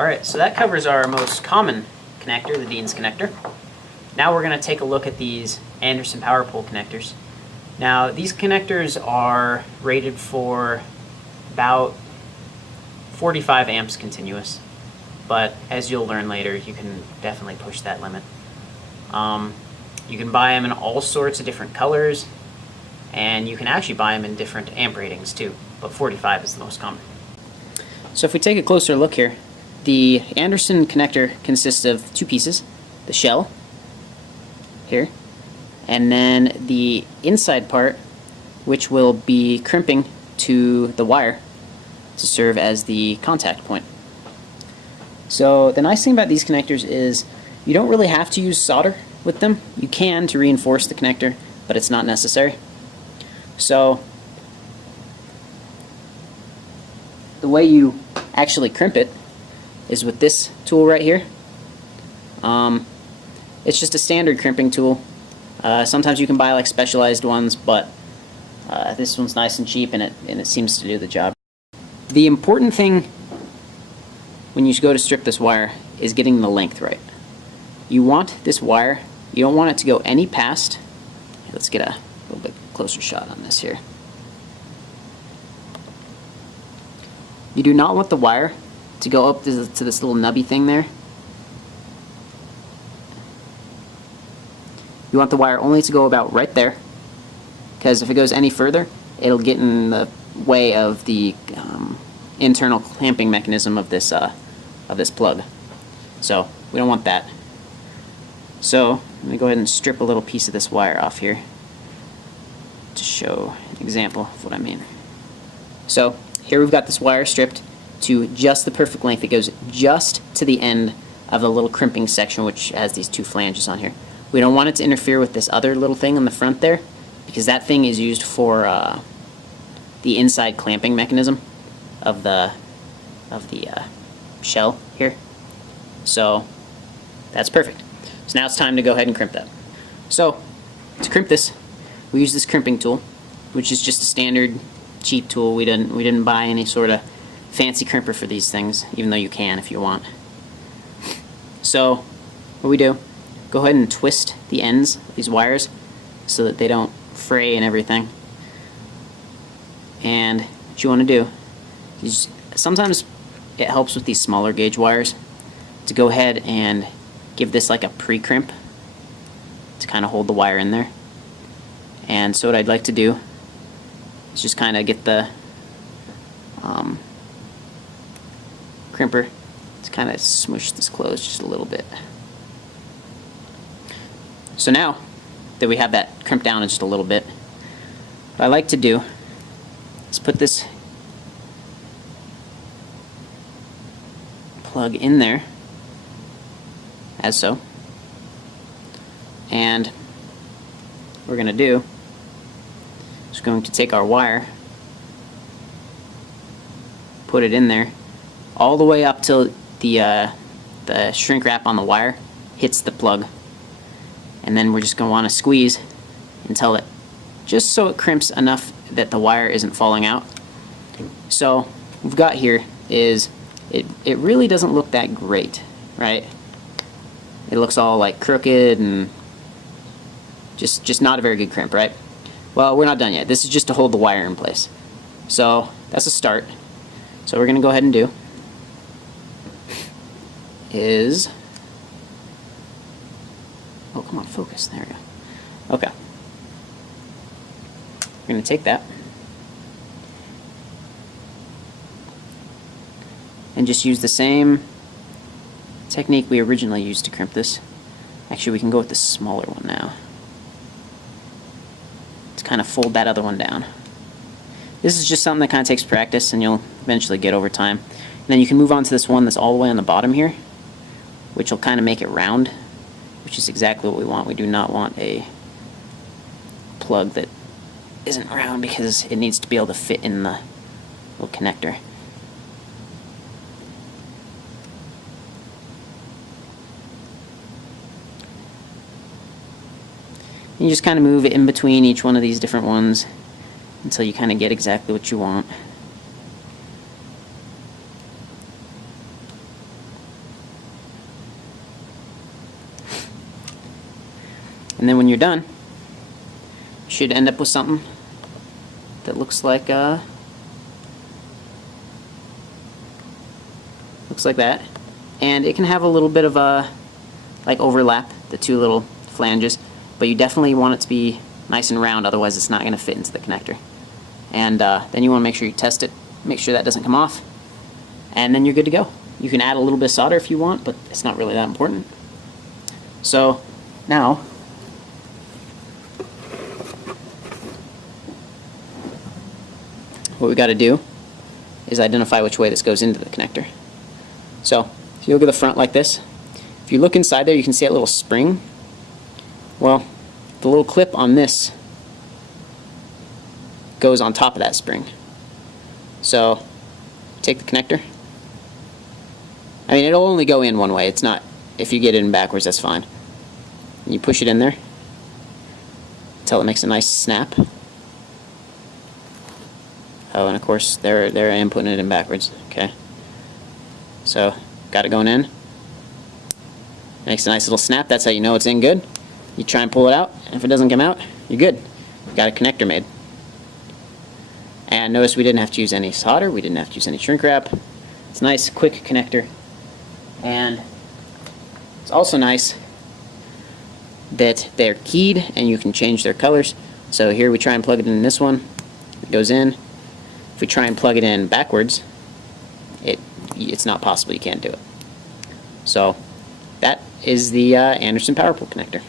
Alright, so that covers our most common connector, the Dean's connector. Now we're going to take a look at these Anderson power pole connectors. Now these connectors are rated for about 45 amps continuous, but as you'll learn later, you can definitely push that limit. You can buy them in all sorts of different colors, and you can actually buy them in different amp ratings too, but 45 is the most common. So if we take a closer look here, the Anderson connector consists of two pieces, the shell here, and then the inside part, which will be crimping to the wire to serve as the contact point. So the nice thing about these connectors is you don't really have to use solder with them. You can to reinforce the connector, but it's not necessary. So the way you actually crimp it is with this tool right here. It's just a standard crimping tool. Sometimes you can buy like specialized ones, but this one's nice and cheap, and it seems to do the job. The important thing when you go to strip this wire is getting the length right. You want this wire, you don't want it to go any past. Let's get a little bit closer shot on this here. You do not want the wire to go up to this little nubby thing there. You want the wire only to go about right there, because if it goes any further, it'll get in the way of the internal clamping mechanism of this plug. So we don't want that. So let me go ahead and strip a little piece of this wire off here to show an example of what I mean. So here we've got this wire stripped to just the perfect length. It goes just to the end of the little crimping section, which has these two flanges on here. We don't want it to interfere with this other little thing on the front there, because that thing is used for the inside clamping mechanism of the shell here. So that's perfect. So now it's time to go ahead and crimp that. So to crimp this, we use this crimping tool, which is just a standard cheap tool. We didn't buy any sort of fancy crimper for these things, even though you can if you want. So what we do, go ahead and twist the ends of these wires so that they don't fray and everything. And what you want to do is, sometimes it helps with these smaller gauge wires to go ahead and give this like a pre-crimp to kind of hold the wire in there. And so what I'd like to do is just kind of get the crimper to kind of smush this closed just a little bit. So now that we have that crimped down just a little bit, what I like to do is put this plug in there, as so, and what we're going to do is going to take our wire, put it in there, all the way up till the shrink wrap on the wire hits the plug. And then we're just going to want to squeeze until it, just so it crimps enough that the wire isn't falling out. So what we've got here is, it really doesn't look that great, right? It looks all like crooked and just not a very good crimp, right? Well, we're not done yet. This is just to hold the wire in place. So that's a start. So what we're going to go ahead and do is, oh, come on, focus. There we go. Okay. We're going to take that and just use the same technique we originally used to crimp this. Actually, we can go with the smaller one now to kind of fold that other one down. This is just something that kind of takes practice, and you'll eventually get over time. And then you can move on to this one that's all the way on the bottom here, which will kind of make it round, which is exactly what we want. We do not want a plug that isn't round, because it needs to be able to fit in the little connector. And you just kind of move it in between each one of these different ones until you kind of get exactly what you want. And then when you're done, you should end up with something that looks like that. And it can have a little bit of a overlap, the two little flanges, but you definitely want it to be nice and round, otherwise it's not going to fit into the connector. And then you want to make sure you test it, make sure that doesn't come off, and then you're good to go. You can add a little bit of solder if you want, but it's not really that important. So now, what we got to do is identify which way this goes into the connector. So if you look at the front like this, if you look inside there, you can see that little spring. Well, the little clip on this goes on top of that spring. So take the connector. I mean, it'll only go in one way. It's not, if you get it in backwards, that's fine. And you push it in there until it makes a nice snap. Oh, and of course, there I am putting it in backwards. Okay. So, got it going in. Makes a nice little snap. That's how you know it's in good. You try and pull it out, and if it doesn't come out, you're good. You got a connector made. And notice we didn't have to use any solder. We didn't have to use any shrink wrap. It's a nice, quick connector. And it's also nice that they're keyed and you can change their colors. So here we try and plug it in this one. It goes in. If we try and plug it in backwards, it's not possible. You can't do it. So that is the Anderson PowerPole connector.